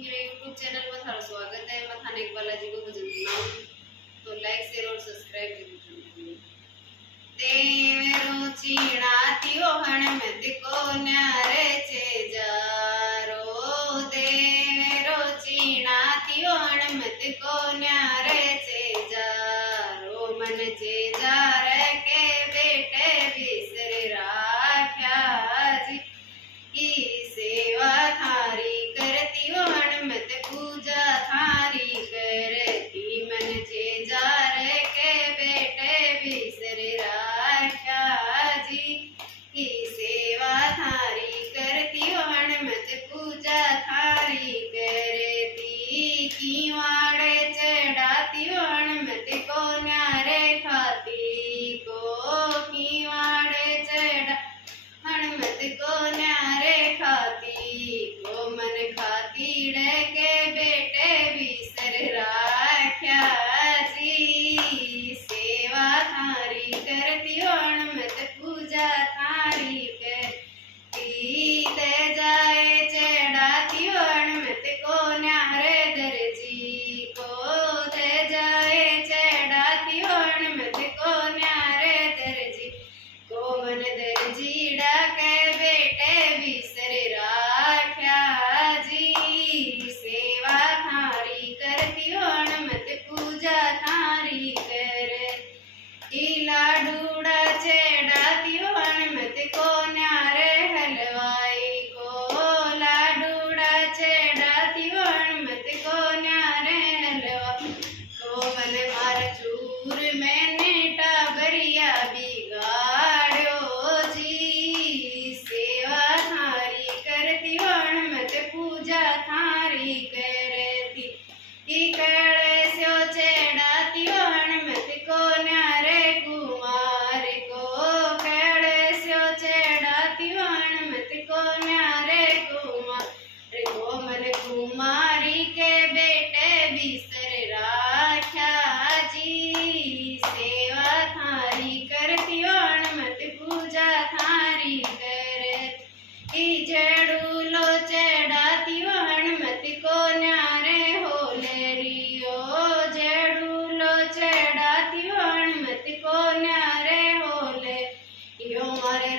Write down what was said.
मेरे YouTube channel में थारा स्वागत है। मैं थाने एक बालाजी को भजन सुनाऊं, तो लाइक शेयर और सब्सक्राइब जरूर करिए। तेरो चीणा तियो हण मत को न्यारे चे जारो, तेरो चीणा तियो हण मत को न्यारे चे जारो, मन चे जारे के बेटे बिसर राख्या जी की सेवा थारी करती हो हनुमत पूजा थारी करती, मन चे जार के बेटे बिसर राख्या जी की सेवा थारी करती हो हनुमत पूजा थारी करती, की वाड़े चढ़ाती हो हनुमत को न्यारे खाती को, की वाड़े चढ़ा हनुमत को न्यारे खाती को, मन खाती के बेटे बिसर राख्या जी सेवा थारी करती हो हनुमत पूजा थारी करती, ते जाए चढ़ाती हो हनुमत को न्यारे दर्जी को, ते जाए चढ़ाती हो हनुमत को न्यारे दर्जी को, मन दर्जी डाके बेटे बिसर राख्या जी सेवा थारी करती हो हनुमत पूजा थारी करती, लाडूड़ा चढ़ाती हो हनुमत को न्यारे हलवाई को, लाडूड़ा चढ़ाती हो हनुमत को न्यारे हलवाई को, मन मार चूर मैंने टाबरिया बिगाड़ो जी सेवा थारी करती हो हनुमत पूजा थारी करती, कड़े स्यो चढ़ाती हो हनुमत को न्यारे कुमार को, कड़े स्यो चढ़ाती हो हनुमत को न्यारे कुमार को, मन कुमारी के बेटे बिसर राख्या जी सेवा थारी करती हो हनुमत पूजा थारी करती, जड़ूलो चढ़ाती हो हनुमत को न्यारे होलेरियो, जड़ूलो चढ़ाती हो हनुमत को न्यारे होले यो मारे